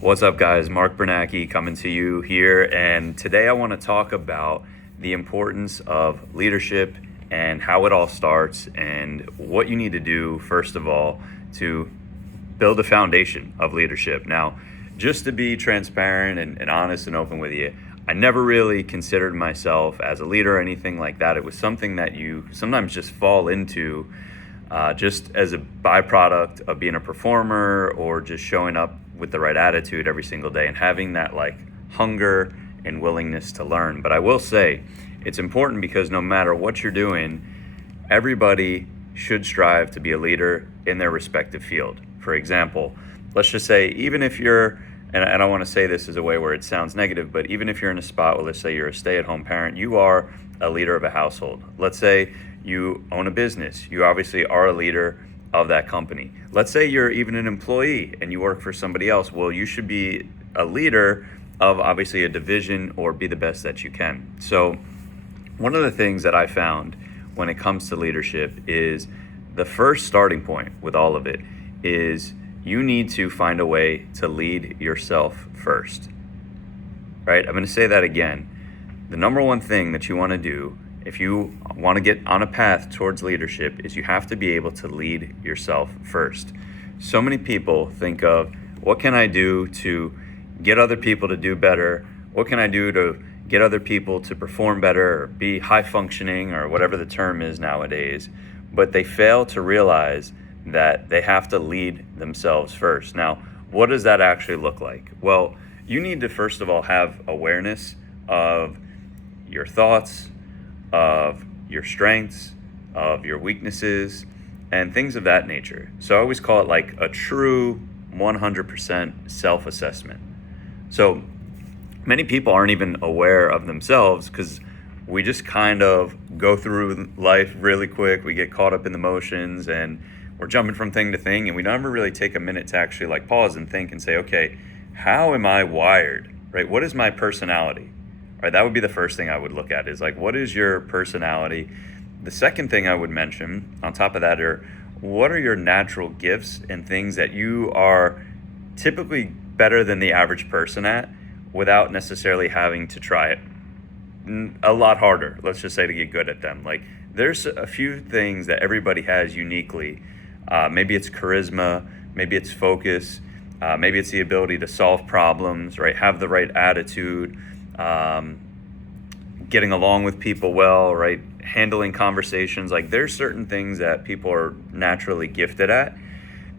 What's up, guys? Mark Bernacki coming to you here, and today I want to talk about the importance of leadership and how it all starts and what you need to do, first of all, to build a foundation of leadership. Now, just to be transparent and honest and open with you, I never really considered myself as a leader or anything like that. It was something that you sometimes just fall into just as a byproduct of being a performer or just showing up with the right attitude every single day and having that like hunger and willingness to learn. But I will say it's important because no matter what you're doing, everybody should strive to be a leader in their respective field. For example, let's just say even if you're, and I don't want to say this as a way where it sounds negative, but even if you're in a spot where, let's say you're a stay-at-home parent, you are a leader of a household. Let's say you own a business, you obviously are a leader of that company. Let's say you're even an employee and you work for somebody else. Well, you should be a leader of obviously a division or be the best that you can. So one of the things that I found when it comes to leadership is the first starting point with all of it is you need to find a way to lead yourself first, right? I'm going to say that again. The number one thing that you want to do if you want to get on a path towards leadership is you have to be able to lead yourself first. So many people think of, what can I do to get other people to do better? What can I do to get other people to perform better or be high functioning or whatever the term is nowadays? But they fail to realize that they have to lead themselves first. Now, what does that actually look like? Well, you need to first of all have awareness of your thoughts, of your strengths, of your weaknesses, and things of that nature. So I always call it like a true 100% self-assessment. So many people aren't even aware of themselves because we just kind of go through life really quick. We get caught up in the motions and we're jumping from thing to thing, and we never really take a minute to actually like pause and think and say, okay, how am I wired, right? What is my personality? Right, that would be the first thing I would look at is like, what is your personality? The second thing I would mention on top of that are, what are your natural gifts and things that you are typically better than the average person at without necessarily having to try it a lot harder, let's just say, to get good at them. Like there's a few things that everybody has uniquely. Maybe it's charisma, maybe it's focus, maybe it's the ability to solve problems, right? Have the right attitude, getting along with people well, right? Handling conversations. Like there's certain things that people are naturally gifted at.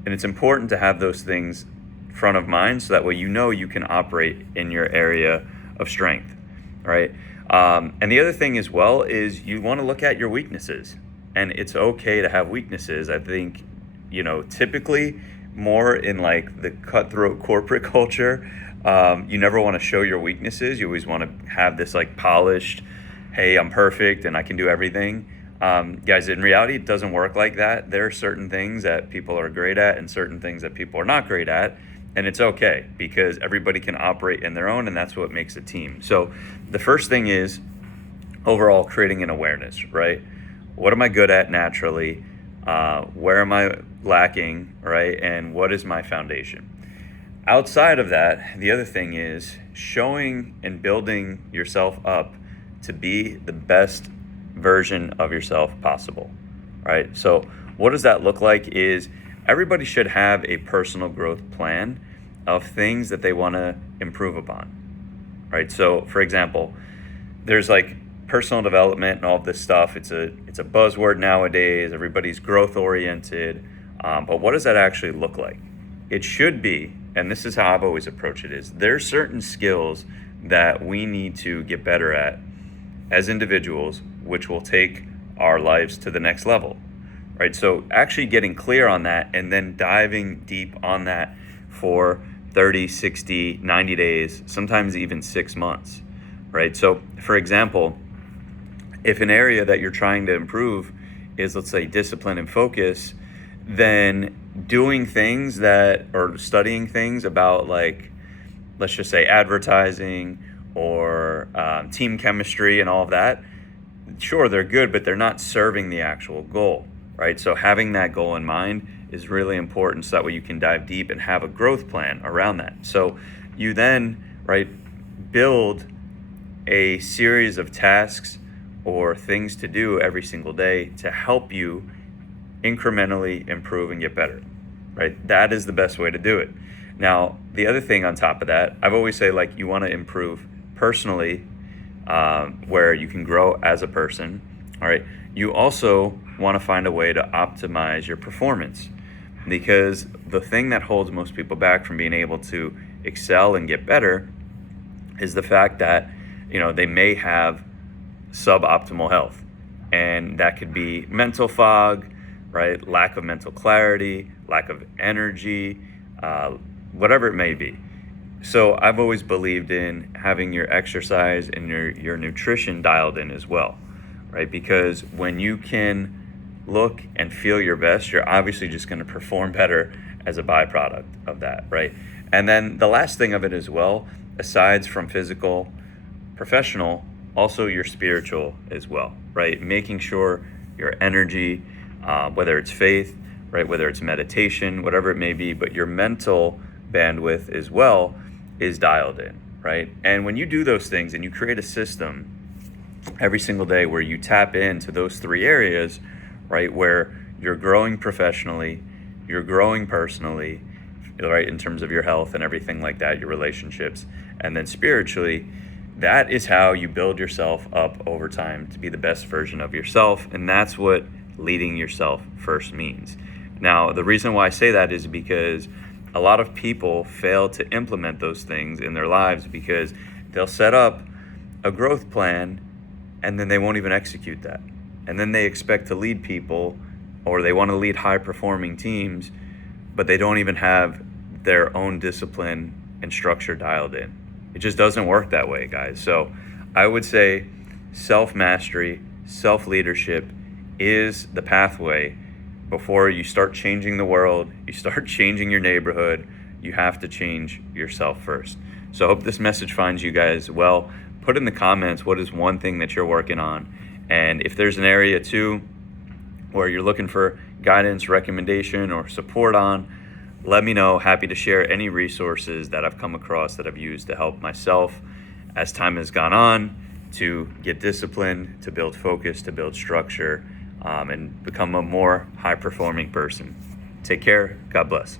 And it's important to have those things front of mind so that way you know you can operate in your area of strength, right? And the other thing as well is you want to look at your weaknesses. And it's okay to have weaknesses. I think, typically more in like the cutthroat corporate culture, you never want to show your weaknesses. You always want to have this like polished, hey, I'm perfect and I can do everything. Guys, in reality, it doesn't work like that. There are certain things that people are great at and certain things that people are not great at. And it's okay because everybody can operate in their own, and that's what makes a team. So the first thing is overall creating an awareness, right? What am I good at naturally? Where am I lacking, right? And what is my foundation? Outside of that, the other thing is showing and building yourself up to be the best version of yourself possible, right? So what does that look like is everybody should have a personal growth plan of things that they want to improve upon, right? So for example, there's like personal development and all of this stuff. It's a buzzword nowadays. Everybody's growth oriented. But what does that actually look like? It should be, and this is how I've always approached it, is there's certain skills that we need to get better at as individuals, which will take our lives to the next level, right? So actually getting clear on that and then diving deep on that for 30, 60, 90 days, sometimes even 6 months, right? So for example, if an area that you're trying to improve is, let's say, discipline and focus, then doing things that, or studying things about like, let's just say advertising or team chemistry and all of that, sure, they're good, but they're not serving the actual goal, right? So having that goal in mind is really important, so that way you can dive deep and have a growth plan around that. So you then, right, build a series of tasks or things to do every single day to help you incrementally improve and get better, right? That is the best way to do it. Now, the other thing on top of that, I've always say, like, you want to improve personally, where you can grow as a person. All right. You also want to find a way to optimize your performance, because the thing that holds most people back from being able to excel and get better is the fact that, they may have suboptimal health, and that could be mental fog, right? Lack of mental clarity, lack of energy, whatever it may be. So I've always believed in having your exercise and your nutrition dialed in as well, right? Because when you can look and feel your best, you're obviously just going to perform better as a byproduct of that, right? And then the last thing of it as well, aside from physical, professional, also your spiritual as well, right? Making sure your energy, whether it's faith, right, whether it's meditation, whatever it may be, but your mental bandwidth as well is dialed in, right? And when you do those things and you create a system every single day where you tap into those three areas, right, where you're growing professionally, you're growing personally, right, in terms of your health and everything like that, your relationships, and then spiritually, that is how you build yourself up over time to be the best version of yourself. And that's what leading yourself first means. Now, the reason why I say that is because a lot of people fail to implement those things in their lives, because they'll set up a growth plan and then they won't even execute that. And then they expect to lead people, or they want to lead high performing teams, but they don't even have their own discipline and structure dialed in. It just doesn't work that way, guys. So I would say self-mastery, self-leadership is the pathway. Before you start changing the world, you start changing your neighborhood, you have to change yourself first. So I hope this message finds you guys well. Put in the comments, what is one thing that you're working on? And if there's an area too where you're looking for guidance, recommendation, or support on, let me know. Happy to share any resources that I've come across that I've used to help myself as time has gone on to get disciplined, to build focus, to build structure, and become a more high-performing person. Take care. God bless.